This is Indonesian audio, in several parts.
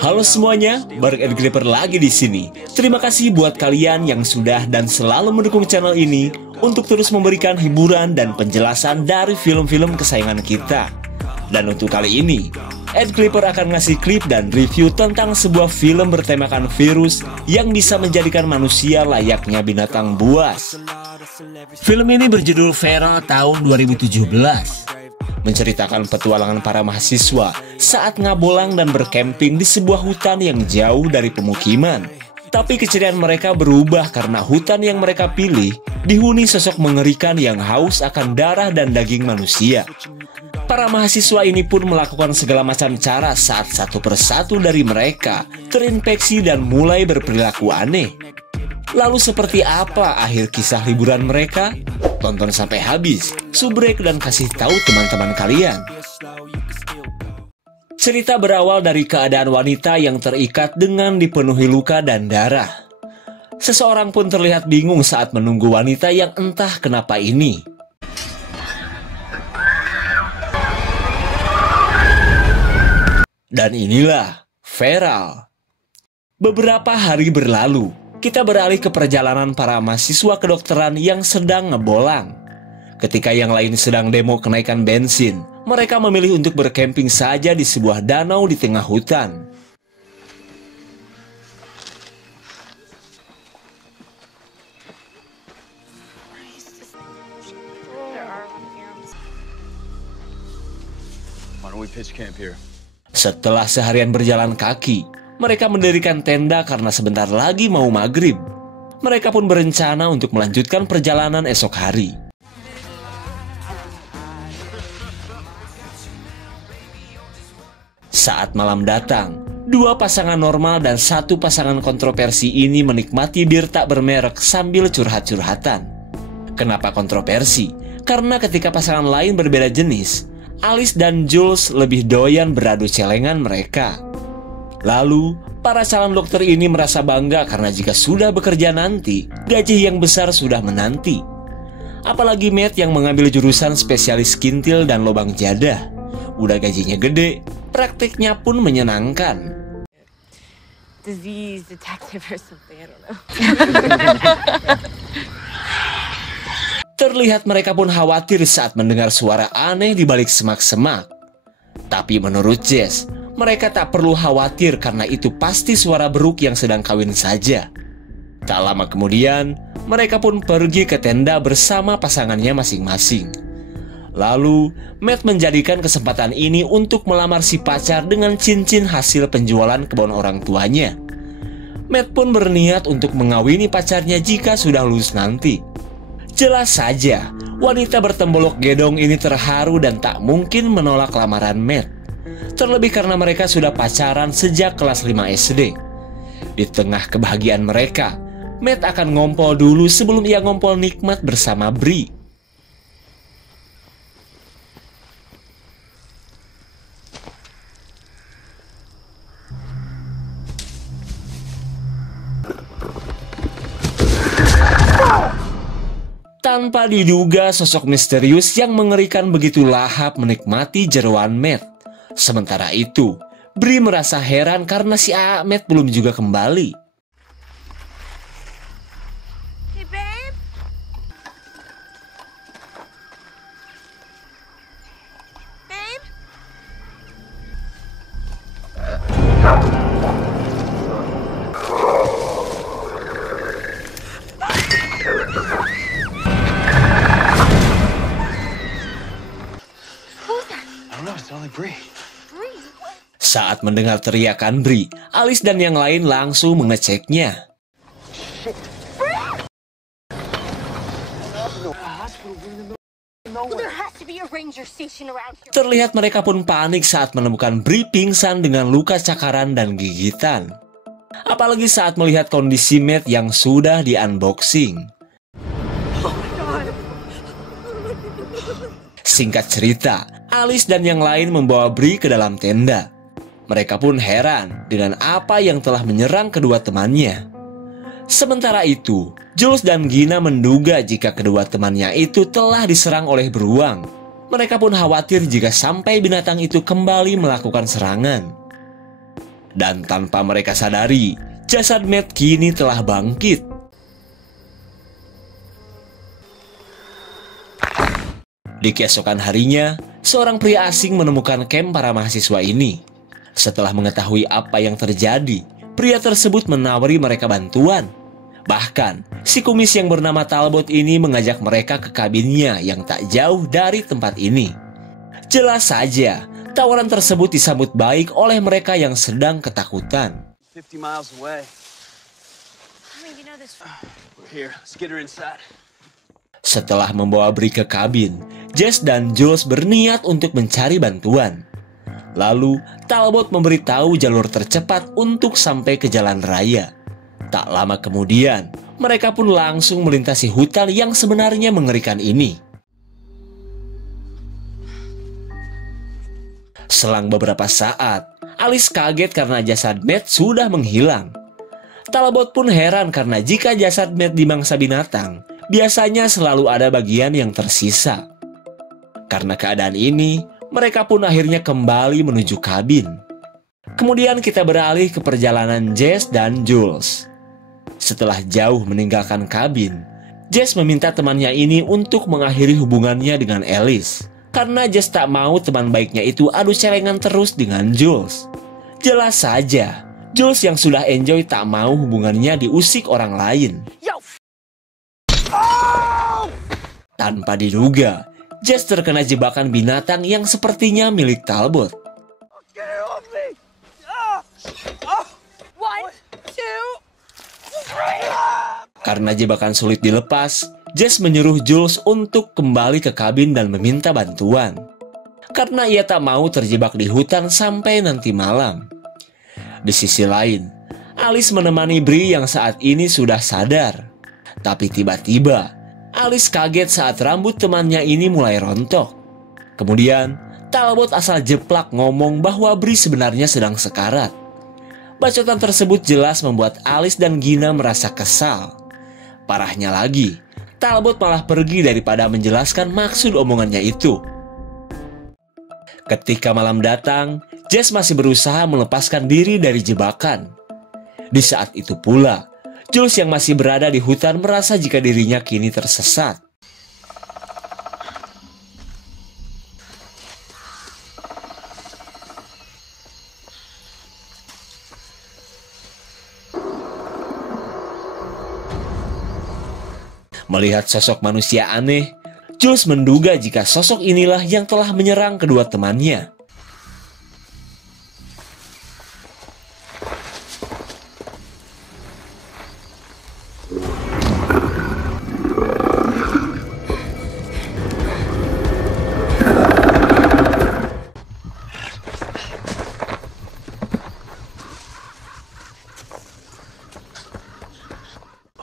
Halo semuanya, bareng Ed Gripper lagi di sini. Terima kasih buat kalian yang sudah dan selalu mendukung channel ini untuk terus memberikan hiburan dan penjelasan dari film-film kesayangan kita. Dan untuk kali ini, Ed Gripper akan ngasih klip dan review tentang sebuah film bertemakan virus yang bisa menjadikan manusia layaknya binatang buas. Film ini berjudul Feral tahun 2017. Menceritakan petualangan para mahasiswa saat ngabolang dan berkemping di sebuah hutan yang jauh dari pemukiman. Tapi keceriaan mereka berubah karena hutan yang mereka pilih dihuni sosok mengerikan yang haus akan darah dan daging manusia. Para mahasiswa ini pun melakukan segala macam cara saat satu persatu dari mereka terinfeksi dan mulai berperilaku aneh. Lalu seperti apa akhir kisah liburan mereka? Tonton sampai habis, subrek dan kasih tahu teman-teman kalian. Cerita berawal dari keadaan wanita yang terikat dengan dipenuhi luka dan darah. Seseorang pun terlihat bingung saat menunggu wanita yang entah kenapa ini. Dan inilah Feral. Beberapa hari berlalu, kita beralih ke perjalanan para mahasiswa kedokteran yang sedang ngebolang. Ketika yang lain sedang demo kenaikan bensin, mereka memilih untuk berkemping saja di sebuah danau di tengah hutan. Setelah seharian berjalan kaki, mereka mendirikan tenda karena sebentar lagi mau maghrib. Mereka pun berencana untuk melanjutkan perjalanan esok hari. Saat malam datang, dua pasangan normal dan satu pasangan kontroversi ini menikmati bir tak bermerek sambil curhat-curhatan. Kenapa kontroversi? Karena ketika pasangan lain berbeda jenis, Alice dan Jules lebih doyan beradu celengan mereka. Lalu, para calon dokter ini merasa bangga karena jika sudah bekerja nanti, gaji yang besar sudah menanti. Apalagi Matt yang mengambil jurusan spesialis kintil dan lubang jadah. Udah gajinya gede, prakteknya pun menyenangkan. Disease detective or something, I don't know. Terlihat mereka pun khawatir saat mendengar suara aneh di balik semak-semak. Tapi menurut Jess, mereka tak perlu khawatir karena itu pasti suara beruk yang sedang kawin saja. Tak lama kemudian, mereka pun pergi ke tenda bersama pasangannya masing-masing. Lalu, Matt menjadikan kesempatan ini untuk melamar si pacar dengan cincin hasil penjualan kebun orang tuanya. Matt pun berniat untuk mengawini pacarnya jika sudah lulus nanti. Jelas saja, wanita bertembolok gedong ini terharu dan tak mungkin menolak lamaran Matt. Terlebih karena mereka sudah pacaran sejak kelas 5 SD. Di tengah kebahagiaan mereka, Matt akan ngompol dulu sebelum ia ngompol nikmat bersama Bri. Tanpa diduga, sosok misterius yang mengerikan begitu lahap menikmati jeroan Matt. Sementara itu, Bri merasa heran karena si Matt belum juga kembali. Hey, babe. Babe? Saat mendengar teriakan Bri, Alice dan yang lain langsung mengeceknya. Terlihat mereka pun panik saat menemukan Bri pingsan dengan luka cakaran dan gigitan. Apalagi saat melihat kondisi Matt yang sudah di-unboxing. Singkat cerita, Alice dan yang lain membawa Bri ke dalam tenda. Mereka pun heran dengan apa yang telah menyerang kedua temannya. Sementara itu, Jules dan Gina menduga jika kedua temannya itu telah diserang oleh beruang. Mereka pun khawatir jika sampai binatang itu kembali melakukan serangan. Dan tanpa mereka sadari, jasad Matt kini telah bangkit. Di keesokan harinya, seorang pria asing menemukan kamp para mahasiswa ini. Setelah mengetahui apa yang terjadi, pria tersebut menawari mereka bantuan. Bahkan, si kumis yang bernama Talbot ini mengajak mereka ke kabinnya yang tak jauh dari tempat ini. Jelas saja, tawaran tersebut disambut baik oleh mereka yang sedang ketakutan. 50 miles away. I mean, you know this. We're here. Let's get her inside. Setelah membawa Bree ke kabin, Jess dan Jules berniat untuk mencari bantuan. Lalu, Talbot memberitahu jalur tercepat untuk sampai ke jalan raya. Tak lama kemudian, mereka pun langsung melintasi hutan yang sebenarnya mengerikan ini. Selang beberapa saat, Alice kaget karena jasad Matt sudah menghilang. Talbot pun heran karena jika jasad Matt dimangsa binatang, biasanya selalu ada bagian yang tersisa. Karena keadaan ini, mereka pun akhirnya kembali menuju kabin. Kemudian kita beralih ke perjalanan Jess dan Jules. Setelah jauh meninggalkan kabin, Jess meminta temannya ini untuk mengakhiri hubungannya dengan Alice. Karena Jess tak mau teman baiknya itu adu celengan terus dengan Jules. Jelas saja, Jules yang sudah enjoy tak mau hubungannya diusik orang lain. Tanpa diduga, Jess terkena jebakan binatang yang sepertinya milik Talbot. Get her off me! 1, 2. Karena jebakan sulit dilepas, Jess menyuruh Jules untuk kembali ke kabin dan meminta bantuan. Karena ia tak mau terjebak di hutan sampai nanti malam. Di sisi lain, Alice menemani Bree yang saat ini sudah sadar. Tapi tiba-tiba, Alice kaget saat rambut temannya ini mulai rontok. Kemudian, Talbot asal jeplak ngomong bahwa Bree sebenarnya sedang sekarat. Bacotan tersebut jelas membuat Alice dan Gina merasa kesal. Parahnya lagi, Talbot malah pergi daripada menjelaskan maksud omongannya itu. Ketika malam datang, Jess masih berusaha melepaskan diri dari jebakan. Di saat itu pula, Jules yang masih berada di hutan merasa jika dirinya kini tersesat. Melihat sosok manusia aneh, Jules menduga jika sosok inilah yang telah menyerang kedua temannya.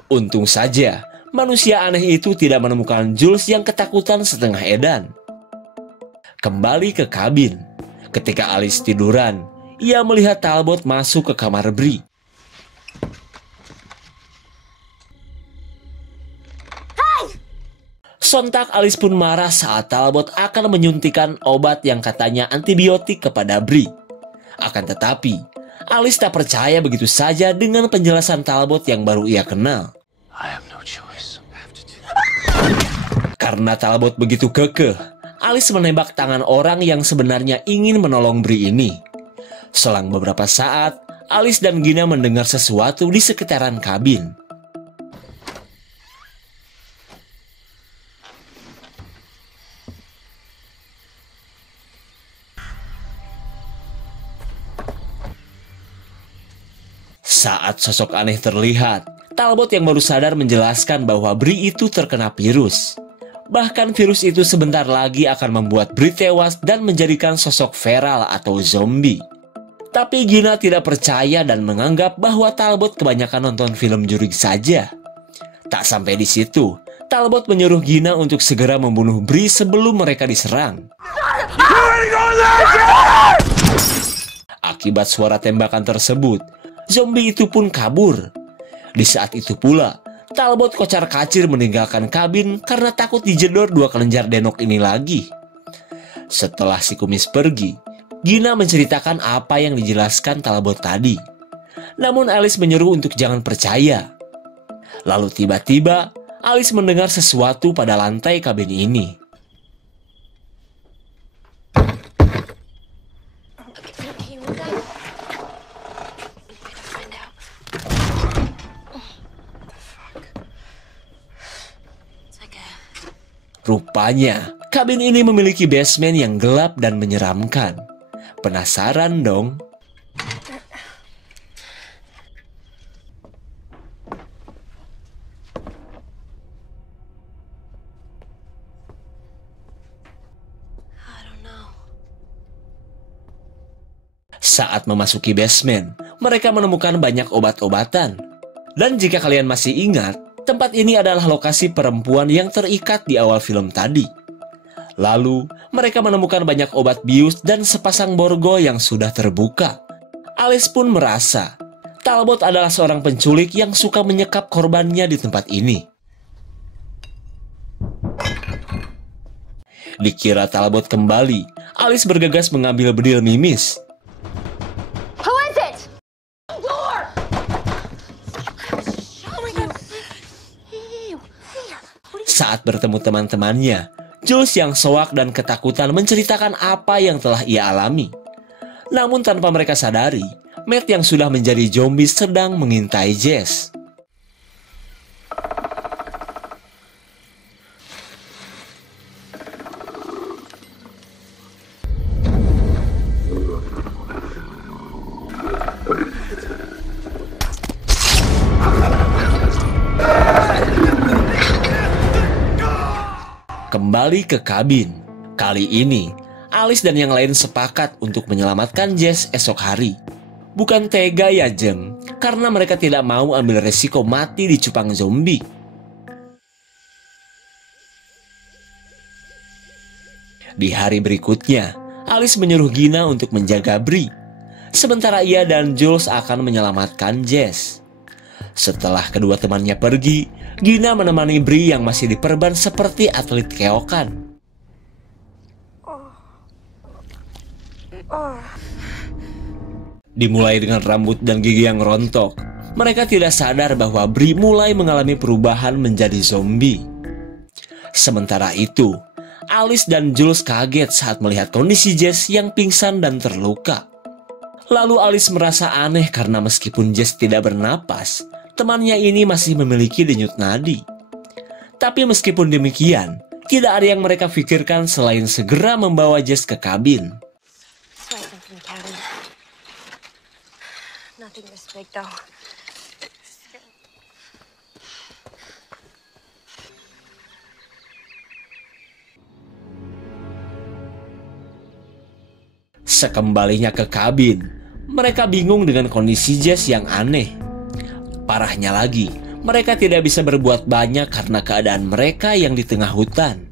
Untung saja, manusia aneh itu tidak menemukan Jules yang ketakutan setengah edan. Kembali ke kabin, ketika Alice tiduran, ia melihat Talbot masuk ke kamar Bree. Sontak Alice pun marah saat Talbot akan menyuntikkan obat yang katanya antibiotik kepada Bree. Akan tetapi, Alice tak percaya begitu saja dengan penjelasan Talbot yang baru ia kenal. I have no choice. I have to do that. Karena Talbot begitu kekeh, Alice menembak tangan orang yang sebenarnya ingin menolong Bree ini. Selang beberapa saat, Alice dan Gina mendengar sesuatu di sekitaran kabin. Saat sosok aneh terlihat, Talbot yang baru sadar menjelaskan bahwa Bree itu terkena virus. Bahkan virus itu sebentar lagi akan membuat Bree tewas dan menjadikan sosok feral atau zombie. Tapi Gina tidak percaya dan menganggap bahwa Talbot kebanyakan nonton film jurig saja. Tak sampai di situ, Talbot menyuruh Gina untuk segera membunuh Bree sebelum mereka diserang. Akibat suara tembakan tersebut, zombie itu pun kabur. Di saat itu pula, Talbot kocar-kacir meninggalkan kabin karena takut dijedor dua kelenjar denok ini lagi. Setelah si kumis pergi, Gina menceritakan apa yang dijelaskan Talbot tadi. Namun Alice menyuruh untuk jangan percaya. Lalu tiba-tiba Alice mendengar sesuatu pada lantai kabin ini. Can you move that? Find out. It's like a... Rupanya, kabin ini memiliki basement yang gelap dan menyeramkan. Penasaran dong? I don't know. Saat memasuki basement, mereka menemukan banyak obat-obatan. Dan jika kalian masih ingat, tempat ini adalah lokasi perempuan yang terikat di awal film tadi. Lalu, mereka menemukan banyak obat bius dan sepasang borgol yang sudah terbuka. Alice pun merasa Talbot adalah seorang penculik yang suka menyekap korbannya di tempat ini. Dikira Talbot kembali, Alice bergegas mengambil bedil mimis. Who is it? Door! Oh my god. Ew. Saat bertemu teman-temannya, Jules yang soak dan ketakutan menceritakan apa yang telah ia alami. Namun tanpa mereka sadari, Matt yang sudah menjadi zombie sedang mengintai Jess. Kembali ke kabin. Kali ini, Alice dan yang lain sepakat untuk menyelamatkan Jess esok hari. Bukan tega ya Jeng, karena mereka tidak mau ambil resiko mati di cupang zombie. Di hari berikutnya, Alice menyuruh Gina untuk menjaga Bree. Sementara ia dan Jules akan menyelamatkan Jess. Setelah kedua temannya pergi, Gina menemani Bree yang masih diperban seperti atlet keokan. Dimulai dengan rambut dan gigi yang rontok, mereka tidak sadar bahwa Bree mulai mengalami perubahan menjadi zombie. Sementara itu, Alice dan Jules kaget saat melihat kondisi Jess yang pingsan dan terluka. Lalu Alice merasa aneh karena meskipun Jess tidak bernapas, temannya ini masih memiliki denyut nadi. Tapi meskipun demikian, tidak ada yang mereka pikirkan selain segera membawa Jess ke kabin. Something from the cabin. Nothing this big though. Sekembalinya ke kabin, mereka bingung dengan kondisi Jess yang aneh. Parahnya lagi, mereka tidak bisa berbuat banyak karena keadaan mereka yang di tengah hutan.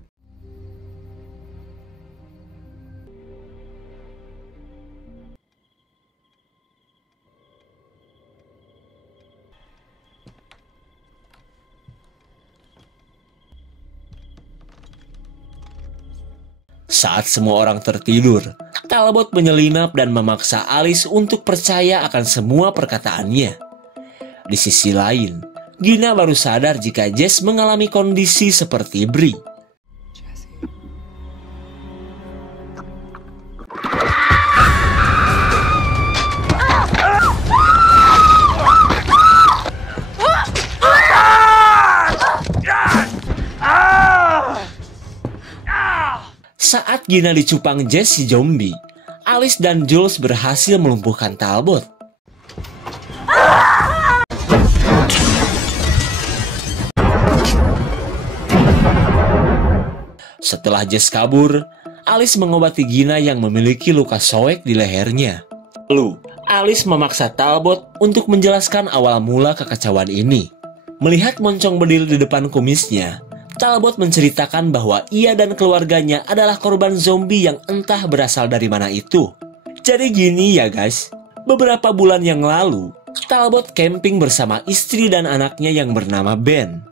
Saat semua orang tertidur, Talbot menyelinap dan memaksa Alice untuk percaya akan semua perkataannya. Di sisi lain, Gina baru sadar jika Jess mengalami kondisi seperti Bree. Saat Gina dicupang Jess si zombie, Alice dan Jules berhasil melumpuhkan Talbot. Setelah Jess kabur, Alice mengobati Gina yang memiliki luka soek di lehernya. Lalu, Alice memaksa Talbot untuk menjelaskan awal mula kekacauan ini. Melihat moncong bedil di depan kumisnya, Talbot menceritakan bahwa ia dan keluarganya adalah korban zombie yang entah berasal dari mana itu. Jadi gini ya guys, beberapa bulan yang lalu, Talbot camping bersama istri dan anaknya yang bernama Ben.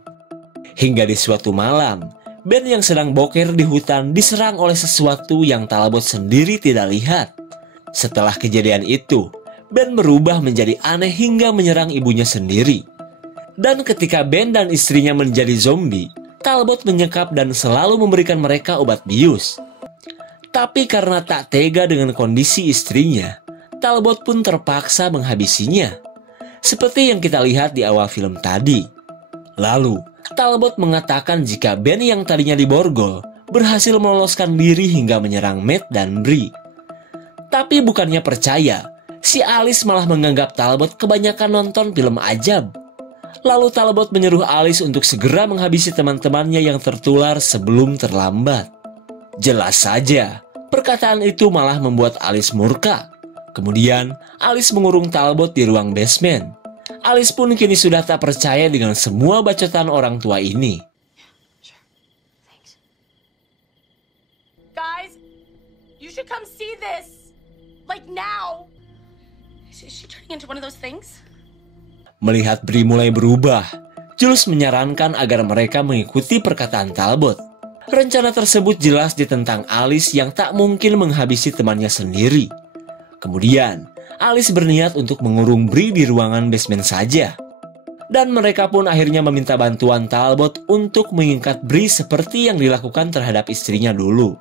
Hingga di suatu malam, Ben yang sedang boker di hutan diserang oleh sesuatu yang Talbot sendiri tidak lihat. Setelah kejadian itu, Ben berubah menjadi aneh hingga menyerang ibunya sendiri. Dan ketika Ben dan istrinya menjadi zombie, Talbot menyekap dan selalu memberikan mereka obat bius. Tapi karena tak tega dengan kondisi istrinya, Talbot pun terpaksa menghabisinya. Seperti yang kita lihat di awal film tadi. Lalu, Talbot mengatakan jika Ben yang tadinya diborgol berhasil meloloskan diri hingga menyerang Matt dan Bree. Tapi bukannya percaya, si Alice malah menganggap Talbot kebanyakan nonton film ajab. Lalu Talbot menyuruh Alice untuk segera menghabisi teman-temannya yang tertular sebelum terlambat. Jelas saja, perkataan itu malah membuat Alice murka. Kemudian, Alice mengurung Talbot di ruang basement. Alice pun kini sudah tak percaya dengan semua bacotan orang tua ini. Guys, you should come see this. Like now. Is she turning into one of those things? Melihat Bree mulai berubah, Jules menyarankan agar mereka mengikuti perkataan Talbot. Rencana tersebut jelas ditentang Alice yang tak mungkin menghabisi temannya sendiri. Kemudian, Alice berniat untuk mengurung Bree di ruangan basement saja. Dan mereka pun akhirnya meminta bantuan Talbot untuk mengikat Bree seperti yang dilakukan terhadap istrinya dulu.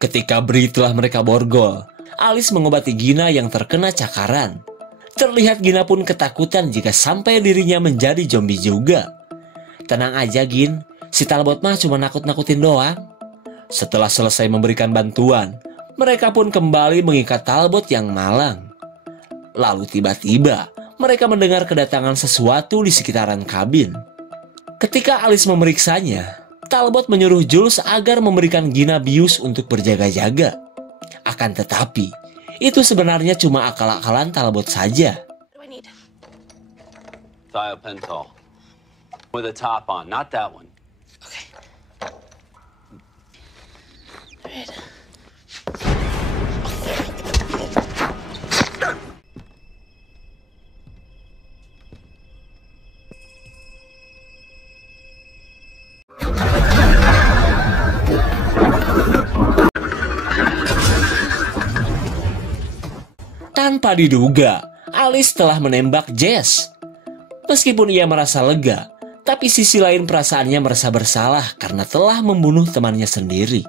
Ketika Bree telah mereka borgol, Alice mengobati Gina yang terkena cakaran. Terlihat Gina pun ketakutan jika sampai dirinya menjadi zombie juga. Tenang aja Gin, si Talbot mah cuma nakut-nakutin doang. Setelah selesai memberikan bantuan, mereka pun kembali mengikat Talbot yang malang. Lalu tiba-tiba, mereka mendengar kedatangan sesuatu di sekitaran kabin. Ketika Alice memeriksanya, Talbot menyuruh Jules agar memberikan Gina bius untuk berjaga-jaga. Akan tetapi, itu sebenarnya cuma akal-akalan Talbot saja. What do I need? Thiopental. With a top on, not that one. Okay. Alright. Tanpa diduga, Alice telah menembak Jess. Meskipun ia merasa lega, tapi sisi lain perasaannya merasa bersalah karena telah membunuh temannya sendiri.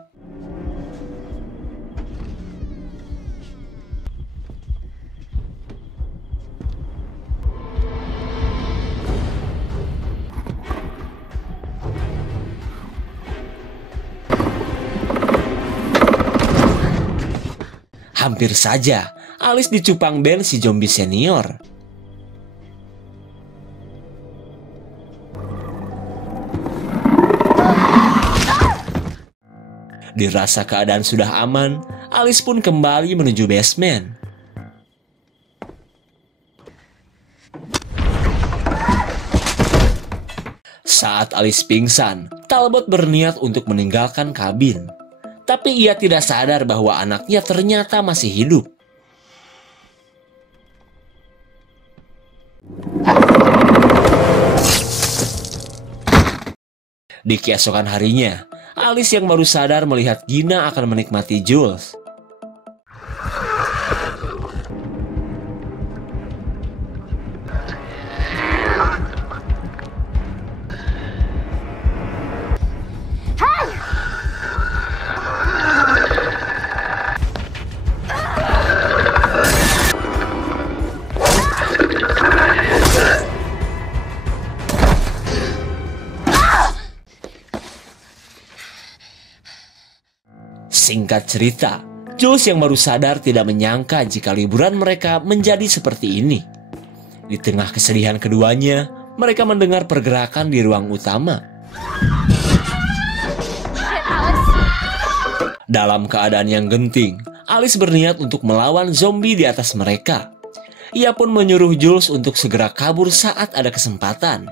Hampir saja Alice dicupang Ben si zombie senior. Dirasa keadaan sudah aman, Alice pun kembali menuju basement. Saat Alice pingsan, Talbot berniat untuk meninggalkan kabin. Tapi ia tidak sadar bahwa anaknya ternyata masih hidup. Di keesokan harinya, Alice yang baru sadar melihat Gina akan menikmati Jules. Singkat cerita, Jules yang baru sadar tidak menyangka jika liburan mereka menjadi seperti ini. Di tengah kesedihan keduanya, mereka mendengar pergerakan di ruang utama. Dalam keadaan yang genting, Alice berniat untuk melawan zombie di atas mereka. Ia pun menyuruh Jules untuk segera kabur saat ada kesempatan.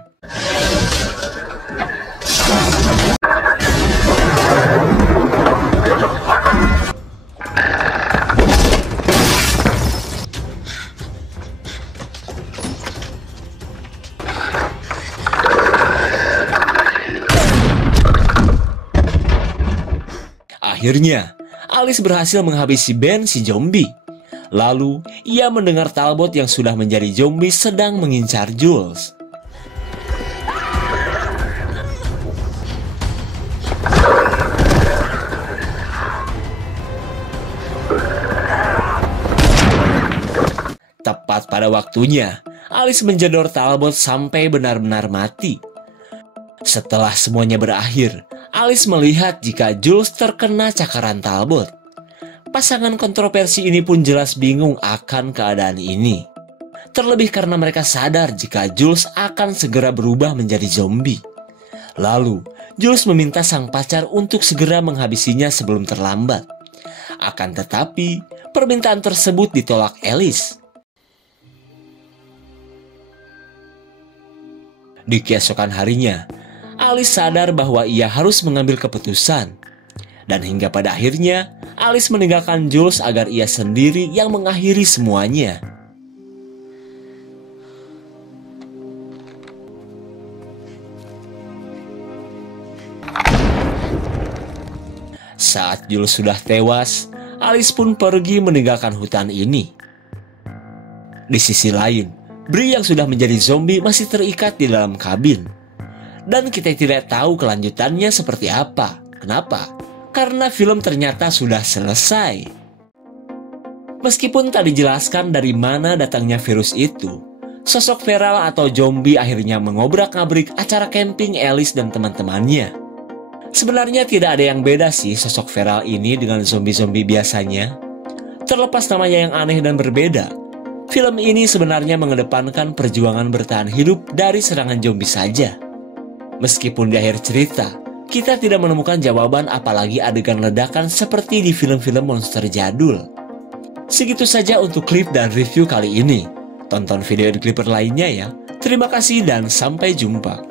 akhirnya, Alice berhasil menghabisi Ben si zombie. Lalu, ia mendengar Talbot yang sudah menjadi zombie sedang mengincar Jules. Tepat pada waktunya, Alice menjedor Talbot sampai benar-benar mati. Setelah semuanya berakhir, Alice melihat jika Jules terkena cakaran Talbot. Pasangan kontroversi ini pun jelas bingung akan keadaan ini. Terlebih karena mereka sadar jika Jules akan segera berubah menjadi zombie. Lalu, Jules meminta sang pacar untuk segera menghabisinya sebelum terlambat. Akan tetapi, permintaan tersebut ditolak Alice. Di keesokan harinya, Alice sadar bahwa ia harus mengambil keputusan. Dan hingga pada akhirnya, Alice meninggalkan Jules agar ia sendiri yang mengakhiri semuanya. Saat Jules sudah tewas, Alice pun pergi meninggalkan hutan ini. Di sisi lain, Bree yang sudah menjadi zombie masih terikat di dalam kabin. Dan kita tidak tahu kelanjutannya seperti apa. Kenapa? Karena film ternyata sudah selesai. Meskipun tak dijelaskan dari mana datangnya virus itu, sosok feral atau zombie akhirnya mengobrak-ngabrik acara camping Alice dan teman-temannya. Sebenarnya tidak ada yang beda sih sosok feral ini dengan zombie-zombie biasanya. Terlepas namanya yang aneh dan berbeda, film ini sebenarnya mengedepankan perjuangan bertahan hidup dari serangan zombie saja. Meskipun di akhir cerita, kita tidak menemukan jawaban apalagi adegan ledakan seperti di film-film monster jadul. Segitu saja untuk klip dan review kali ini. Tonton video Ed Clipper lainnya ya. Terima kasih dan sampai jumpa.